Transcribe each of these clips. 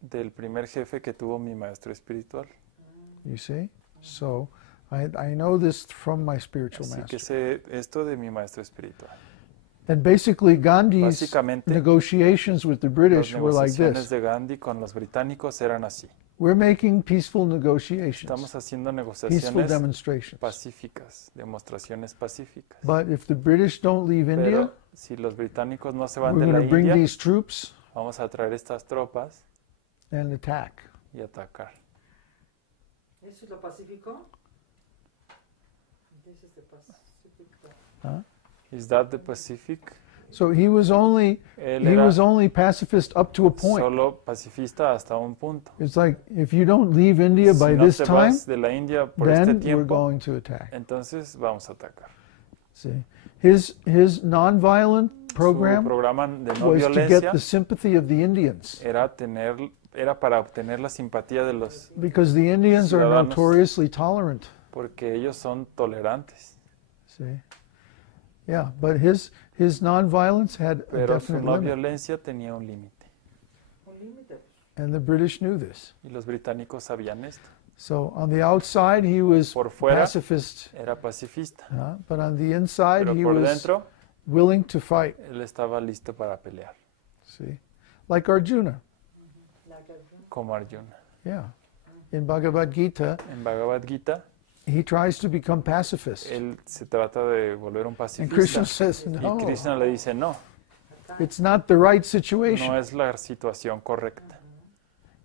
del primer jefe que tuvo mi maestro espiritual. You see? So I know this from my spiritual Así que master. sé esto de mi maestro espiritual. And basically Gandhi's Básicamente, negotiations with the Las British were like negociaciones this. de Gandhi con los británicos eran así. We're making peaceful negotiations, Estamos haciendo peaceful negociaciones demonstrations. pacíficas, demostraciones pacíficas. But if the British don't leave India, Pero si los británicos no se van we're de la going to bring India, these troops vamos a traer estas tropas and attack. y atacar. ¿Eso es lo pacífico? This is the Pacific. Huh? Is that the Pacific? So he was only Él he era was only pacifist up to a point. solo pacifista hasta un punto. It's like if you don't leave India Si by no this te time, vas de la India por este then we're tiempo, going to attack. entonces vamos a atacar. See, his nonviolent Su program programa de no was to get violencia the sympathy of the Indians, era para obtener la simpatía de los, because the Indians are Ciudadanos. notoriously tolerant. porque ellos son tolerantes. See, yeah, but his nonviolence had a Pero su definite no limit, violencia tenía un límite. Un límite. and the British knew this. Y los británicos sabían esto. So on the outside he was Por fuera pacifist, era pacifista, but on the inside pero he por was dentro willing to fight. él estaba listo para pelear, See, like Arjuna. Like a- como Arjuna. Yeah, in Bhagavad Gita, En Bhagavad Gita, he tries to become pacifist, él se trata de volver un and Krishna pacifista. says Y no. Krishna le dice, no, It's not the right no situation. es la situación correcta.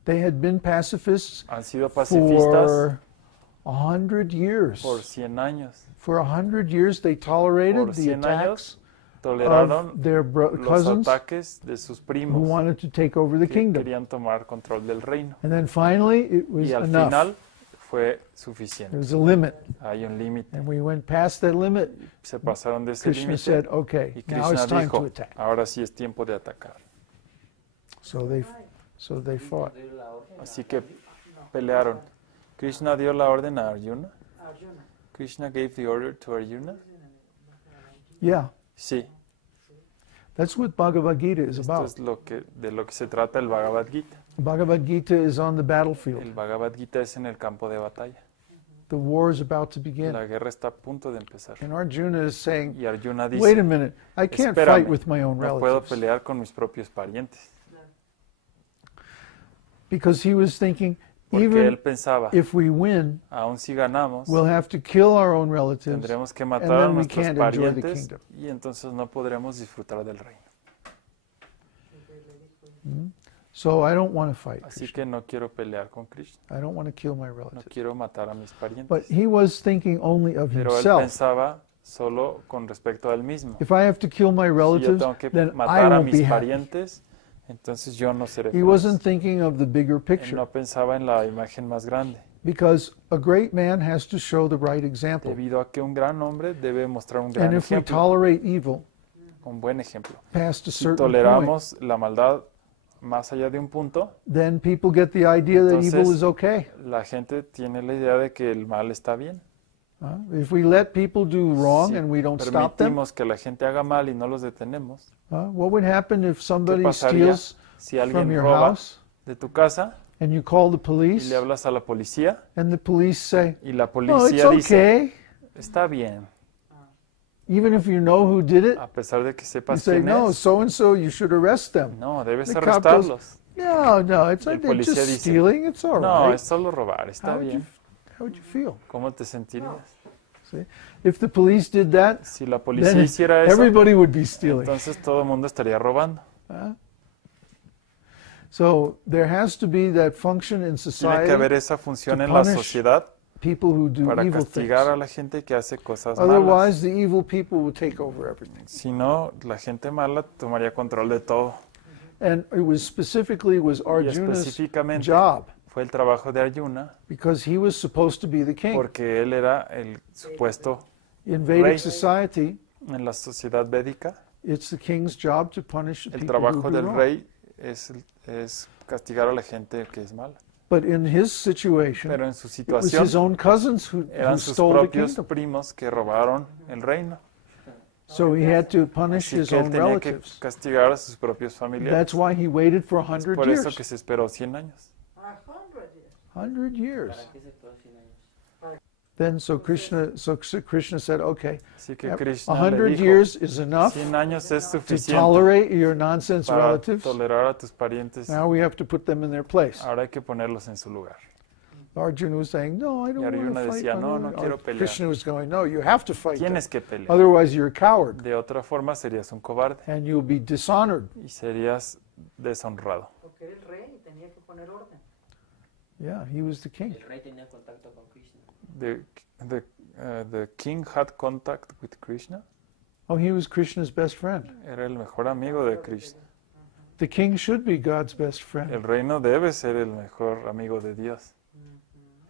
They had been pacifists Han sido pacifistas for 100 years. por 100 años. For 100 years, they tolerated Por the 100 attacks años toleraron of their los cousins ataques de sus who primos wanted to take over the que kingdom. querían tomar control del reino. And then finally, it was Y al enough. final fue There suficiente. was a limit, Hay un límite. and we went past that limit. Se pasaron de ese Krishna said, límite "Okay, y now it's Krishna time to dijo, attack." ahora sí es tiempo de atacar. So they fought. Así que pelearon. Krishna dio la orden a Arjuna. Arjuna. Krishna gave the order to Arjuna. Yeah, Sí, that's what Bhagavad Gita is esto about. es de lo que se trata el Bhagavad Gita. Bhagavad Gita is on the battlefield. El Bhagavad Gita es en el campo de batalla. The war is about to begin. La guerra está a punto de empezar. And Arjuna is saying, Y Arjuna wait dice, a minute, I can't espérame, fight with my own no puedo relatives. pelear con mis propios parientes. Because he was thinking, Porque even él pensaba, if we win, aún si ganamos, we'll have to kill our own relatives, tendremos que and matar a then we nuestros can't enjoy the parientes kingdom. y entonces no podremos disfrutar del reino. So I don't want to fight Así Krishna. que no quiero pelear con Krishna. I don't want to kill my No relatives. quiero matar a mis parientes. But he was thinking only of Pero él himself. pensaba solo con respecto a él mismo. If I have to kill my Si yo relatives, tengo que then I matar a won't be mis happy. parientes, entonces yo no seré He feliz. wasn't thinking of the bigger Él picture. no pensaba en la imagen más grande, Because a great man has to show the right example. debido a que un gran hombre debe mostrar un gran And if we ejemplo, tolerate evil un buen ejemplo. past a Si certain point, toleramos la maldad más allá de un punto, then people get the idea that evil Entonces, is okay. la gente tiene la idea de que el mal está bien. If we let people do wrong Si and we don't stop them, permitimos que la gente haga mal y no los detenemos, what would happen if ¿qué somebody pasaría steals si from alguien your roba house de tu casa and you call the y police le hablas a la policía and the police say, y la "Oh, it's policía dice, okay," está bien, even if you know who did it? a pesar de que You sepas say, quién "No, es? so and so, you should arrest them." No, debes The cop goes, arrestarlos. No, it's Y el like they're just policía dice, stealing. It's all No, right. es solo robar, está How would bien. you feel? ¿Cómo te sentirías? See? If the police did that, Si la policía then hiciera eso, everybody would be stealing. entonces todo el mundo estaría robando. So there has to be that function in Tiene que society, haber esa función to en la punish sociedad people who do para evil castigar a things. la gente que hace cosas malas. Otherwise, the evil people will take over everything. Si no, la gente mala tomaría control de todo. And it was specifically was Y Arjuna's específicamente job, fue el trabajo de Arjuna because he was supposed to be the king. porque él era el supuesto In Vedic rey. society, En la sociedad védica, it's the king's job to punish the el people who trabajo do del wrong. rey es castigar a la gente que es mala. But in his situation, Pero en su it was his situación own cousins who eran sus stole the propios kingdom. primos que robaron el reino. So he had to punish Así his que él own tenía que relatives. castigar a sus propios familiares. That's why he waited for Es 100 por eso years. que se esperó 100 años. 100 years. ¿Para qué se quedó 100 años? Then so Krishna said, okay, Así que yep, Krishna le 100 dijo, years is enough 100 años es to suficiente tolerate your nonsense para relatives. tolerar a tus parientes. Now we have to put them in their place. Ahora hay que ponerlos en su lugar. Arjuna was saying, no, I don't Y want Arjuna to fight. decía, no, no quiero pelear. Krishna was going, no, you have to fight them. Tienes que pelear. Otherwise you're a coward De otra forma serías un cobarde and you'll be dishonored. y serías deshonrado. Porque era el rey y tenía que poner orden. Yeah, he was the king. El rey tenía contacto con Krishna. The king had contact with Krishna. Oh, he was Krishna's best friend. Era el mejor amigo de Krishna. The king should be God's best El friend. reino debe ser el mejor amigo de Dios.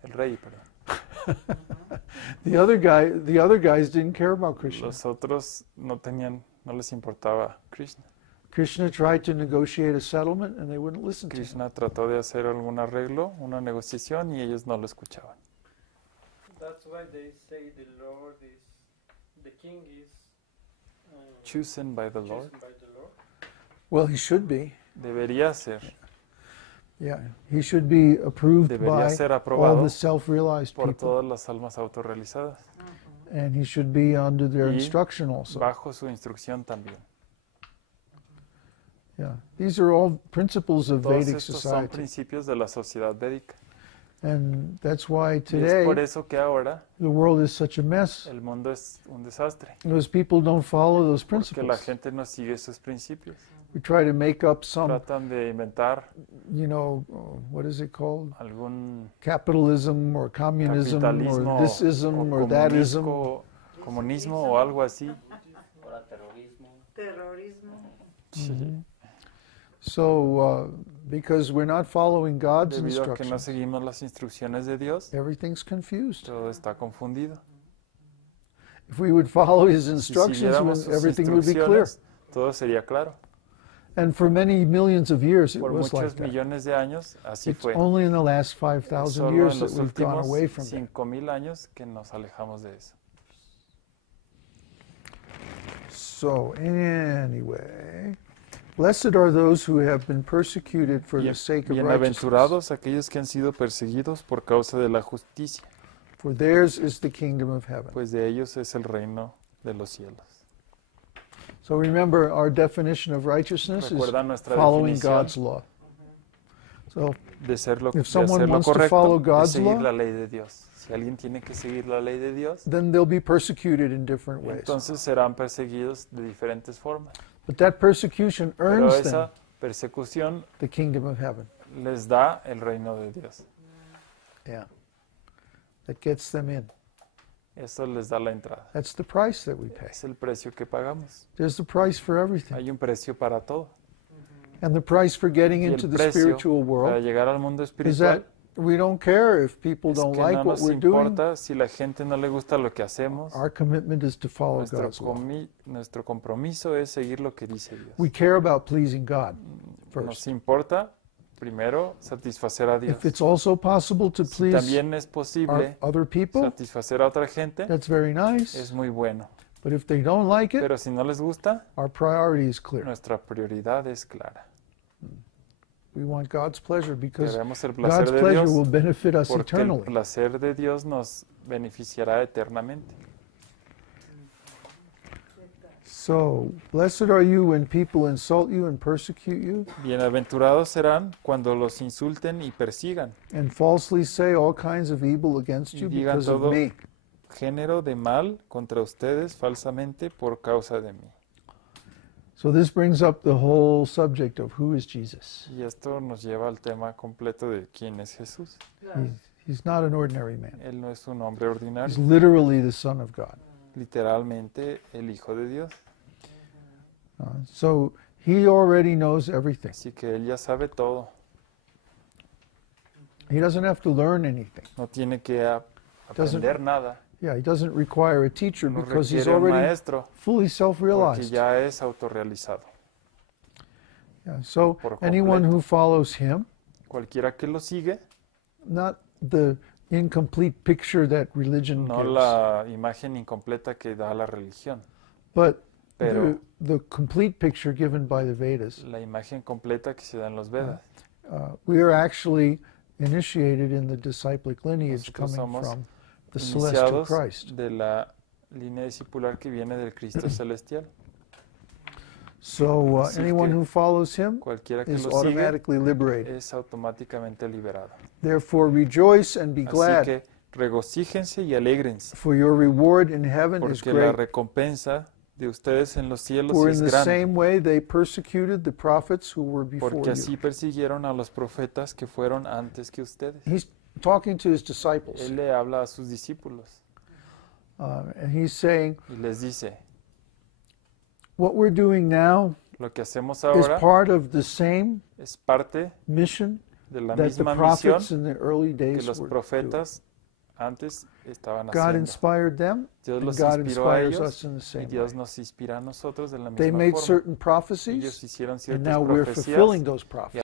El rey, perdón. The other guys didn't care about Krishna. Los otros no les importaba Krishna. Krishna tried to negotiate a settlement and they wouldn't listen to him. Krishna trató de hacer algún arreglo, una negociación, y ellos no lo escuchaban. That's why they say the Lord is, the king is Chosen by the Lord. chosen by the Lord. Well, he should be. Debería ser. Yeah, he should be approved Debería by ser all aprobado the self-realized por people. todas las almas autorrealizadas. And he should be under their Y instruction also. bajo su instrucción también. Yeah, these are all principles of Todos Vedic estos son society. principios de la sociedad védica. And that's why Y es today por eso que ahora the world is such a mess. el mundo es un desastre. Because people don't follow those Porque la principles. gente no sigue esos principios. We try to make up some, Tratan de inventar what is it called? algún Capitalism or communism capitalismo or thisism or thatism. comunismo o algo así. Ahora terrorismo. Terrorismo. Mhm. So, because we're not following God's Debido a que no instructions, seguimos las instrucciones de Dios, everything's confused. todo está confundido. If we would follow His Si instructions, siguiéramos sus everything would be clear. instrucciones, todo sería claro. And for many millions of years, it Por was like muchos that. millones de años, así It's fue. only in the last 5,000 Solo years en that los we've gone últimos away from that. 5,000 años que nos alejamos de eso. So, anyway, blessed are those who have been persecuted for the sake of righteousness, Bienaventurados aquellos que han sido perseguidos por causa de la justicia, for theirs is the kingdom of heaven. pues de ellos es el reino de los cielos. So remember, our definition of righteousness is Recuerda nuestra following definición God's law. So de ser lo, If someone hacer lo wants to follow correcto, de God's seguir law, la ley de Dios. Si alguien tiene que seguir la ley de Dios, then they'll be persecuted in different ways. entonces serán perseguidos de diferentes formas. But that persecution Pero earns them esa persecución the kingdom of heaven. les da el reino de Dios. Yeah. That gets them in. Eso les da la entrada. That's the price that we pay. Es el precio que pagamos. There's the price for everything. Hay un precio para todo. And the price for getting Y el into the precio spiritual para world llegar al mundo is espiritual that we don't care if people es don't que like no what nos we're doing. importa si la gente no le gusta lo que hacemos. Our commitment is to follow Nuestro, God's law. nuestro compromiso es seguir lo que dice Dios. We care about pleasing God Nos first. importa primero satisfacer a Dios. If it's also possible to Si please también es posible other people, satisfacer a otra gente, that's very es nice. muy bueno. But if they don't like it, Pero si no les gusta, our priority is clear. nuestra prioridad es clara. We want God's pleasure because Queremos el placer God's de pleasure Dios will benefit us porque el eternally. placer de Dios nos beneficiará eternamente. So, blessed are you when people insult you and persecute you Bienaventurados serán cuando los insulten y persigan, and falsely say all kinds of evil against y you digan because of todo me. género de mal contra ustedes falsamente por causa de mí. So this brings up the whole subject of who is Jesus. Y esto nos lleva al tema completo de quién es Jesús. He's not an ordinary man. Él no es un hombre He's ordinario, literally the Son of God. literalmente el Hijo de Dios. So he already knows everything. Así que él ya sabe todo, He doesn't have to learn anything. no tiene que Doesn't- aprender nada, Yeah, he doesn't require a teacher no because he's requiere un already maestro fully porque self-realized. ya es autorrealizado. Yeah, so por anyone completo. who follows him, Cualquiera que lo sigue, not the incomplete picture that religion no gives, la imagen incompleta que da la religión, but pero the complete picture given by the Vedas. la imagen completa que se da en los Vedas. We are actually initiated in the disciplic lineage Nosotros coming somos from the celestial Iniciados Christ. de la línea discipular que viene del Cristo celestial. So Así anyone que who follows him Cualquiera que is lo sigue automatically liberated. es automáticamente liberado. Therefore rejoice and be Así glad, que regocíjense y alégrense, for your reward in heaven is porque la great. recompensa de ustedes en los cielos For in es the grande, same way they persecuted the prophets who were before porque así you. persiguieron a los profetas que fueron antes que ustedes. He's talking to his disciples, Él le habla a sus discípulos and he's saying, y les dice, what we're doing now lo que hacemos is ahora part of the same es parte mission de la that the misma misión prophets in the early que days los were doing. profetas antes estaban God haciendo. inspired them, Dios and los God inspiró a inspires ellos us in the y same Dios way. nos inspira a nosotros de la They misma made forma. certain Ellos prophecies, hicieron and ciertas now we're profecías fulfilling those y prophecies.